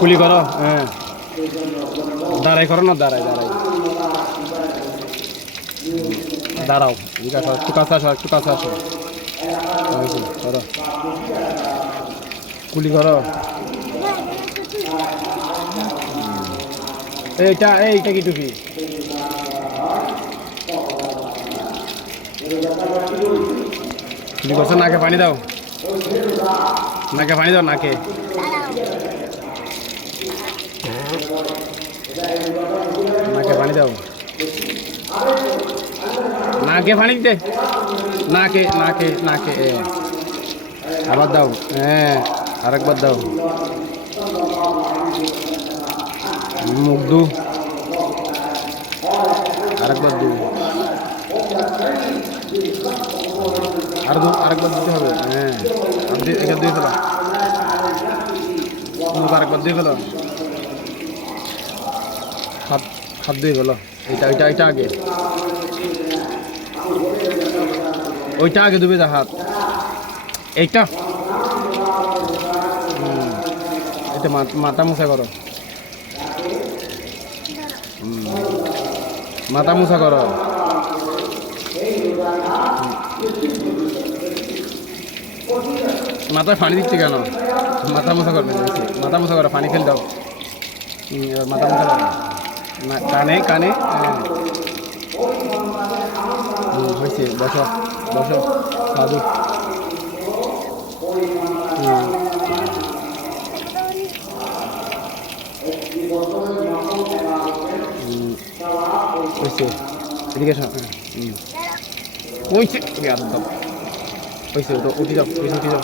কুলি করো, হ্যাঁ দাঁড়াই করো না, দাঁড়াই দাঁড়াই দাঁড়াও, ঠিক আছে একটু কাছে আসো, একটু কাছে আসো, করো কুলি করো। এইটা এইটা কি টুপি? কুলি করছো, নাকে পানি দাও, নাকে পানি দাও, নাকে নাকে পানি দাও, নাকে পানি দে, নাকে নাকে নাকে আবার দাও, হ্যাঁ আরেকবার দাও, মুখ দু, আরেকবার দু, আরেকবার দিতে হবে, হ্যাঁ এটা দিয়ে ফেলো, আরেকবার দিয়ে ফেলো, হাত হাত দিয়ে ফেলো, এটা এটা এটা আগে, ওইটা আগে ডুবে যা হাত, এইটা এটা মাথা মুছা করো, মাথা মুছা করো, মাথায় পানি দিচ্ছি কেন? মাথা মুছা করবে, মাথা মুছা করো, পানি ফেল দাও, এবার মাথা মুছা করো, না কানে কানে, হ্যাঁ হয়েছে, বসো বসো সাধু, হয়েছে এদিকে হয়েছে, হয়েছে উঠে যাও, উঠে যাও।